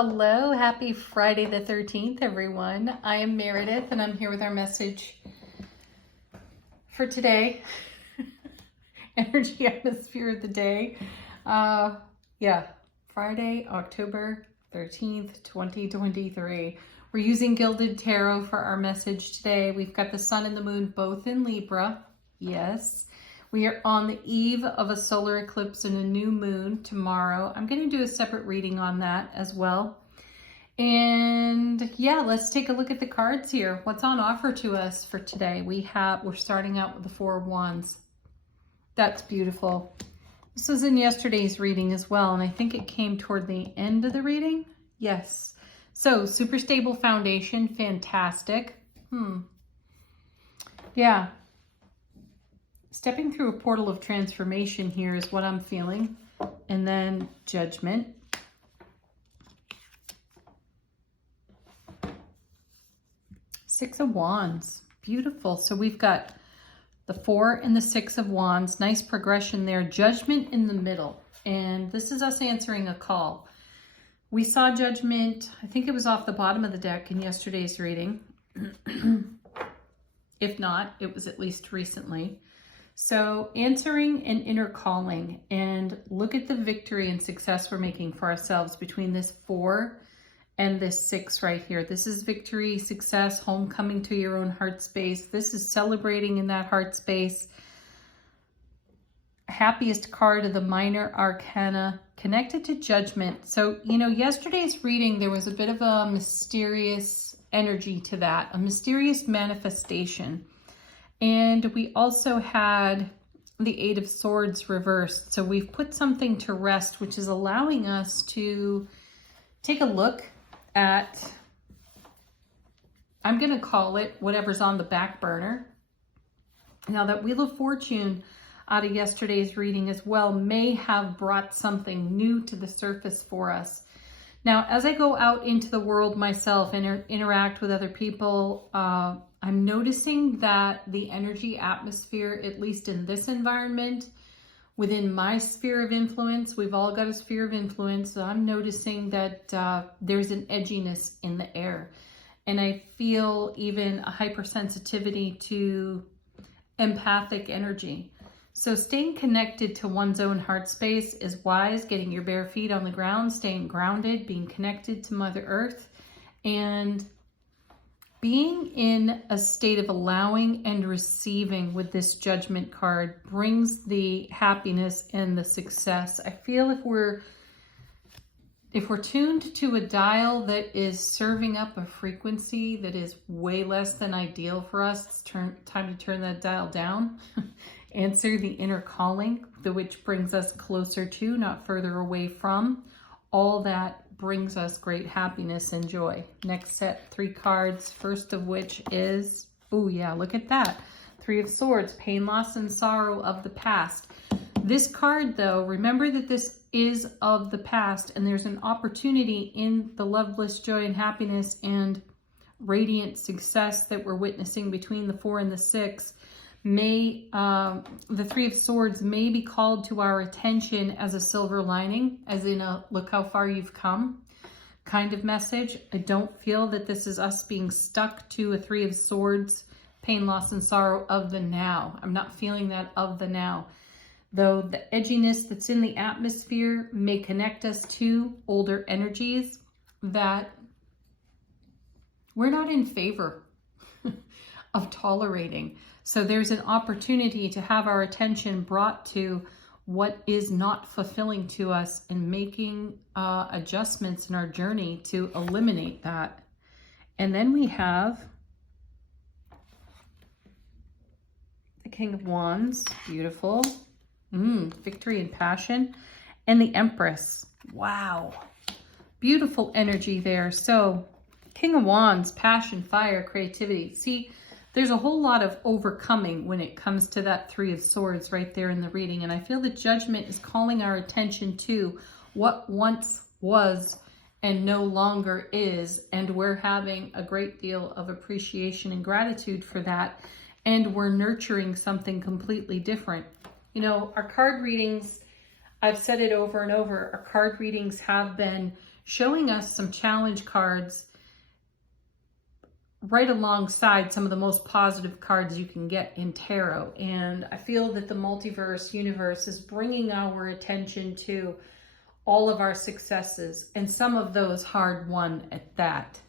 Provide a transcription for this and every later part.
Hello, happy Friday the 13th, everyone. I am Meredith, and I'm here with our message for today. Energy atmosphere of the day. Friday, October 13th, 2023. We're using Gilded Tarot for our message today. We've got the sun and the moon both in Libra. Yes. We are on the eve of a solar eclipse and a new moon tomorrow. I'm going to do a separate reading on that as well. And yeah, let's take a look at the cards here. What's on offer to us for today? We're starting out with the Four of Wands. That's beautiful. This was in yesterday's reading as well, and I think it came toward the end of the reading. Yes. So, super stable foundation, fantastic. Yeah. Stepping through a portal of transformation here is what I'm feeling. And then Judgment. Six of Wands. Beautiful. So we've got the Four and the Six of Wands. Nice progression there. Judgment in the middle. And this is us answering a call. We saw Judgment, I think it was off the bottom of the deck in yesterday's reading. If not, it was at least recently. So answering an inner calling, and look at the victory and success we're making for ourselves between this Four and this Six right here. This is victory, success, homecoming to your own heart space. This is celebrating in that heart space. Happiest card of the minor arcana, connected to Judgment. So, yesterday's reading, there was a bit of a mysterious energy to that, a mysterious manifestation. And we also had the Eight of Swords reversed. So we've put something to rest, which is allowing us to take a look at, I'm going to call it whatever's on the back burner. Now that Wheel of Fortune out of yesterday's reading as well may have brought something new to the surface for us. Now, as I go out into the world myself and interact with other people, I'm noticing that the energy atmosphere, at least in this environment, within my sphere of influence, we've all got a sphere of influence, so I'm noticing that there's an edginess in the air. And I feel even a hypersensitivity to empathic energy. So staying connected to one's own heart space is wise, getting your bare feet on the ground, staying grounded, being connected to Mother Earth, and being in a state of allowing and receiving with this Judgment card brings the happiness and the success. I feel if we're tuned to a dial that is serving up a frequency that is way less than ideal for us, it's time to turn that dial down. Answer the inner calling, which brings us closer to, not further away from. All that brings us great happiness and joy. Next set, 3 cards, first of which is, oh yeah, look at that. 3 of Swords, pain, loss, and sorrow of the past. This card, though, remember that this is of the past, and there's an opportunity in the love, bliss, joy, and happiness and radiant success that we're witnessing between the 4 and the 6. The 3 of Swords may be called to our attention as a silver lining, as in a look how far you've come kind of message. I don't feel that this is us being stuck to a 3 of Swords, pain, loss, and sorrow of the now. I'm not feeling that of the now. Though the edginess that's in the atmosphere may connect us to older energies that we're not in favor of tolerating. So there's an opportunity to have our attention brought to what is not fulfilling to us and making adjustments in our journey to eliminate that. And then we have the King of Wands, beautiful. Victory and passion. And the Empress. Wow. Beautiful energy there. So King of Wands, passion, fire, creativity. See, there's a whole lot of overcoming when it comes to that 3 of Swords right there in the reading. And I feel that Judgment is calling our attention to what once was and no longer is. And we're having a great deal of appreciation and gratitude for that. And we're nurturing something completely different. Our card readings, I've said it over and over, our card readings have been showing us some challenge cards right alongside some of the most positive cards you can get in tarot. And I feel that the multiverse universe is bringing our attention to all of our successes, and some of those hard won at that.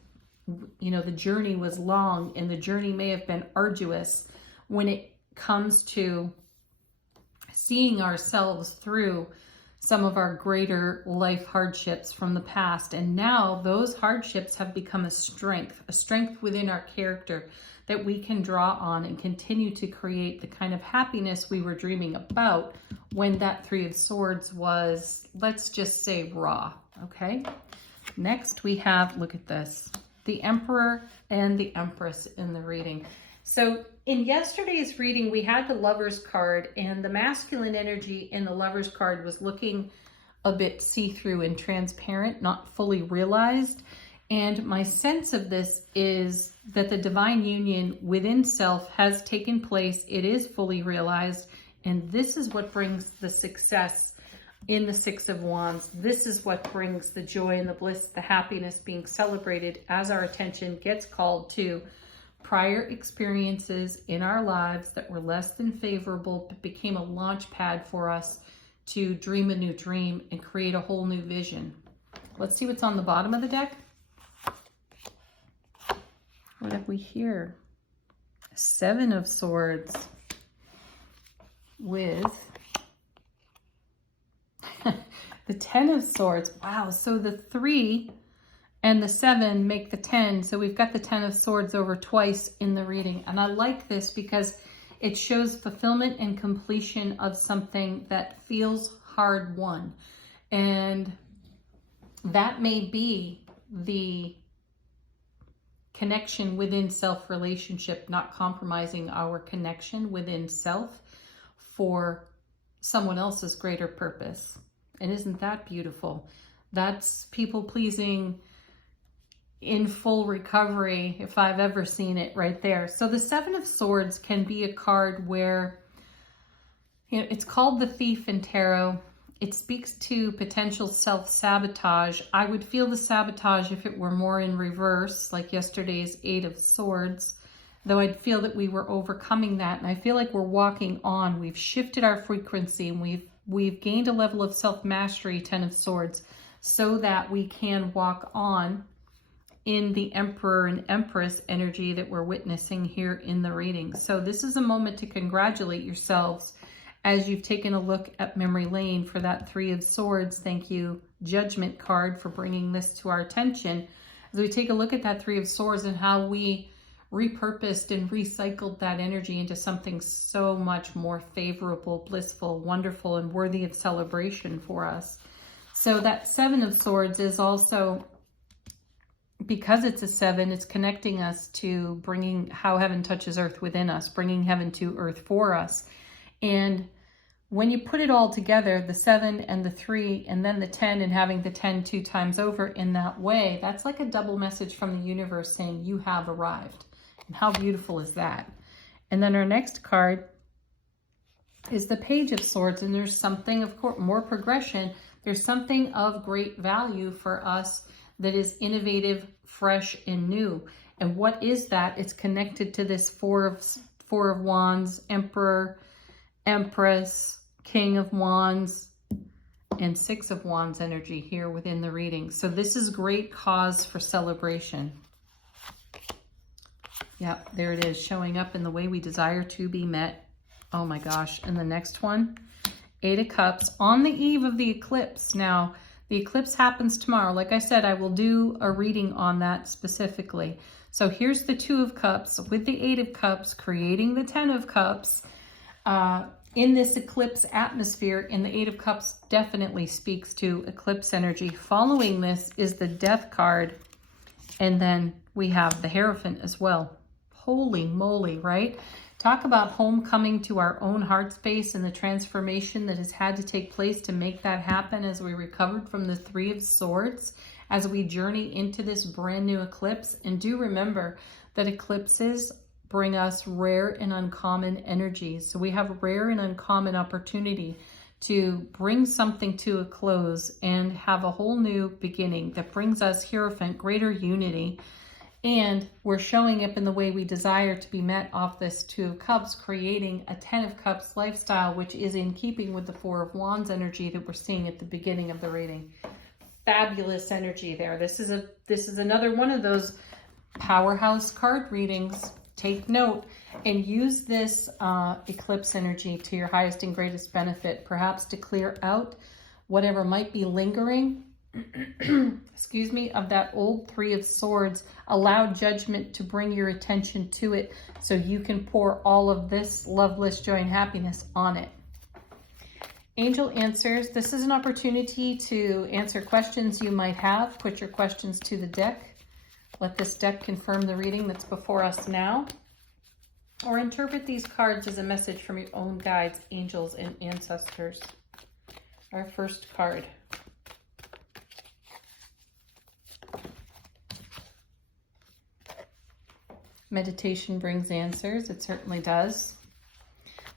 You know, the journey was long, and the journey may have been arduous when it comes to seeing ourselves through some of our greater life hardships from the past. And now those hardships have become a strength within our character that we can draw on and continue to create the kind of happiness we were dreaming about when that Three of Swords was, let's just say, raw. Okay. Next we have, look at this, the Emperor and the Empress in the reading. So in yesterday's reading, we had the Lover's card, and the masculine energy in the Lover's card was looking a bit see-through and transparent, not fully realized. And my sense of this is that the divine union within self has taken place. It is fully realized. And this is what brings the success in the Six of Wands. This is what brings the joy and the bliss, the happiness being celebrated as our attention gets called to prior experiences in our lives that were less than favorable, but became a launch pad for us to dream a new dream and create a whole new vision. Let's see what's on the bottom of the deck. What have we here? Seven of Swords with the Ten of Swords. Wow, so the 3 and the 7 make the 10. So we've got the 10 of Swords over twice in the reading. And I like this because it shows fulfillment and completion of something that feels hard won. And that may be the connection within self relationship, not compromising our connection within self for someone else's greater purpose. And isn't that beautiful? That's people pleasing in full recovery, if I've ever seen it, right there. So the Seven of Swords can be a card where, you know, it's called the Thief in tarot. It speaks to potential self-sabotage. I would feel the sabotage if it were more in reverse, like yesterday's Eight of Swords, though I'd feel that we were overcoming that. And I feel like we're walking on. We've shifted our frequency, and we've gained a level of self-mastery, Ten of Swords, so that we can walk on in the Emperor and Empress energy that we're witnessing here in the reading. So this is a moment to congratulate yourselves as you've taken a look at memory lane for that Three of Swords. Thank you, Judgment card, for bringing this to our attention. As we take a look at that Three of Swords and how we repurposed and recycled that energy into something so much more favorable, blissful, wonderful, and worthy of celebration for us. So that Seven of Swords is also, because it's a 7, it's connecting us to bringing how heaven touches earth within us, bringing heaven to earth for us. And when you put it all together, the 7 and the 3 and then the 10, and having the 10 2 times over in that way, that's like a double message from the universe saying you have arrived. And how beautiful is that? And then our next card is the Page of Swords. And there's something, of course, more progression. There's something of great value for us that is innovative, fresh, and new. And what is that? It's connected to this Four of Wands, Emperor, Empress, King of Wands, and Six of Wands energy here within the reading. So this is great cause for celebration. Yep, there it is, showing up in the way we desire to be met. Oh my gosh. And the next one, Eight of Cups on the eve of the eclipse. Now, the eclipse happens tomorrow. Like I said, I will do a reading on that specifically. So here's the Two of Cups with the Eight of Cups, creating the 10 of Cups in this eclipse atmosphere. And the Eight of Cups definitely speaks to eclipse energy. Following this is the Death card. And then we have the Hierophant as well. Holy moly, right? Talk about homecoming to our own heart space and the transformation that has had to take place to make that happen as we recovered from the Three of Swords, as we journey into this brand new eclipse. And do remember that eclipses bring us rare and uncommon energies. So we have a rare and uncommon opportunity to bring something to a close and have a whole new beginning that brings us Hierophant, greater unity. And we're showing up in the way we desire to be met off this Two of Cups, creating a Ten of Cups lifestyle, which is in keeping with the Four of Wands energy that we're seeing at the beginning of the reading. Fabulous energy there. This is another one of those powerhouse card readings. Take note and use this eclipse energy to your highest and greatest benefit, perhaps to clear out whatever might be lingering excuse me, of that old Three of Swords. Allow judgment to bring your attention to it so you can pour all of this love, bliss, joy, and happiness on it. Angel answers. This is an opportunity to answer questions you might have. Put your questions to the deck. Let this deck confirm the reading that's before us now. Or interpret these cards as a message from your own guides, angels, and ancestors. Our first card. Meditation brings answers. It certainly does.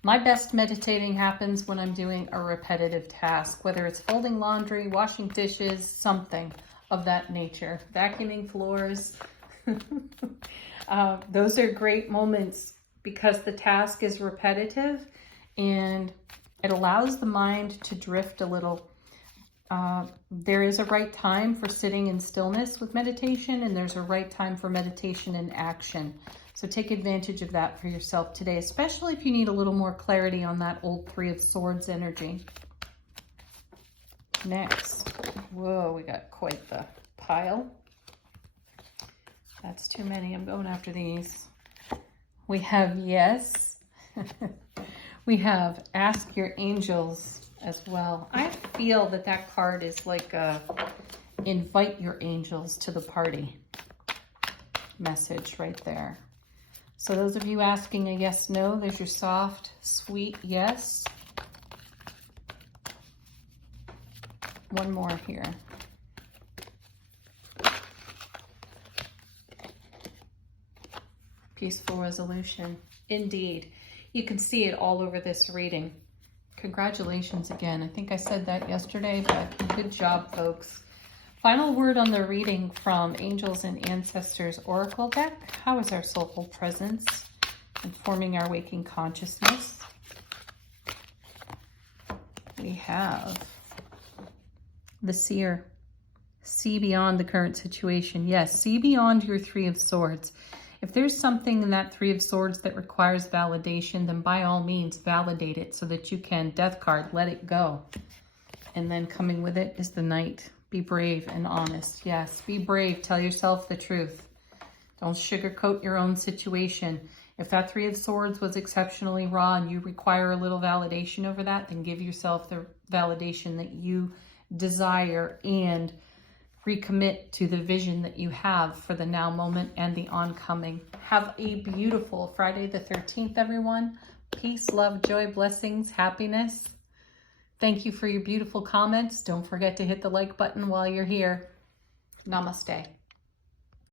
My best meditating happens when I'm doing a repetitive task, whether it's folding laundry, washing dishes, something of that nature, vacuuming floors. Those are great moments because the task is repetitive and it allows the mind to drift a little. There is a right time for sitting in stillness with meditation, and there's a right time for meditation in action. So take advantage of that for yourself today, especially if you need a little more clarity on that old Three of Swords energy. Next, whoa, we got quite the pile. That's too many. I'm going after these. We have yes. We have ask your angels as well. I feel that that card is like a invite your angels to the party message right there. So those of you asking a yes, no, there's your soft, sweet yes. One more here. Peaceful resolution. Indeed. You can see it all over this reading. Congratulations again. I think I said that yesterday, but good job, folks. Final word on the reading from Angels and Ancestors Oracle deck. How is our soulful presence informing our waking consciousness? We have the Seer. See beyond the current situation. Yes, see beyond your Three of Swords. If there's something in that Three of Swords that requires validation, then by all means validate it so that you can, death card, let it go. And then coming with it is the Knight. Be brave and honest. Yes, be brave. Tell yourself the truth. Don't sugarcoat your own situation. If that Three of Swords was exceptionally raw and you require a little validation over that, then give yourself the validation that you desire and recommit to the vision that you have for the now moment and the oncoming. Have a beautiful Friday the 13th, everyone. Peace, love, joy, blessings, happiness. Thank you for your beautiful comments. Don't forget to hit the like button while you're here. Namaste.